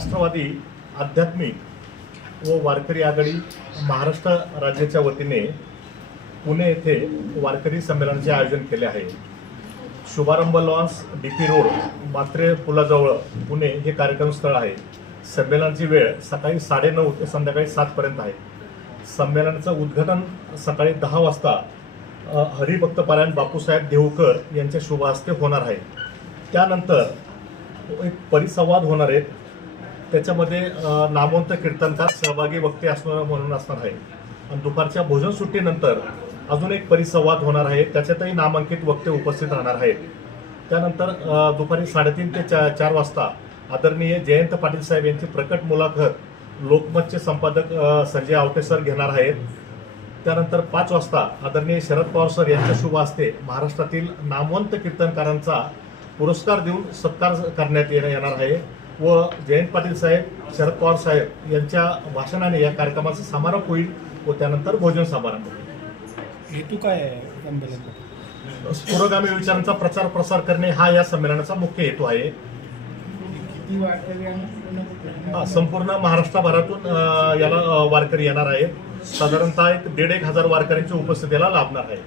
राष्ट्रवादी आध्यात्मिक व वारकरी आघाडी महाराष्ट्र राज्याच्या वतीने पुणे येथे वारकरी संमेलनाचे आयोजन केले आहे. Shubharambh lawns D P road Matre पुलाजवळ Pune हे कार्यक्रम स्थळ आहे. संमेलनाची वेळ सकाळी साडेनऊ ते संध्याकाळी सातपर्यंत आहे. संमेलनाचं उद्घाटन सकाळी दहा वाजता हरिभक्तपारायण बापूसाहेब देवकर यांच्या शुभ हस्ते होणार आहे. त्यानंतर एक परिसंवाद होणार आहेत त्याच्यामध्ये नामवंत कीर्तनकार सहभागी वक्ते असणार म्हणून असणार आहे. आणि दुपारच्या भोजन सुट्टीनंतर अजून एक परिसंवाद होणार आहे. त्याच्यातही नामांकित वक्ते उपस्थित राहणार आहेत. त्यानंतर दुपारी साडेतीन ते चा चार वाजता आदरणीय जयंत पाटील साहेब यांची प्रकट मुलाखत लोकमतचे संपादक संजय आवटे सर घेणार आहेत. त्यानंतर पाच वाजता आदरणीय शरद पवार सर यांच्या शुभ हस्ते महाराष्ट्रातील नामवंत कीर्तनकारांचा पुरस्कार देऊन सत्कार करण्यात येणं येणार आहे. व जयंत पाटील साहेब शरद पवार साहेब यांच्या भाषणाने या कार्यक्रमाचा समारोप होईल व त्यानंतर भोजन समारंभ होईल. हेतू काय आहे पुरोगामी विचारांचा प्रचार प्रसार करणे हा या संमेलनाचा मुख्य हेतू आहे. संपूर्ण महाराष्ट्रभरातून याला वारकरी येणार आहेत. साधारणतः एक दीड एक हजार वारकऱ्यांची उपस्थितीला लाभणार आहे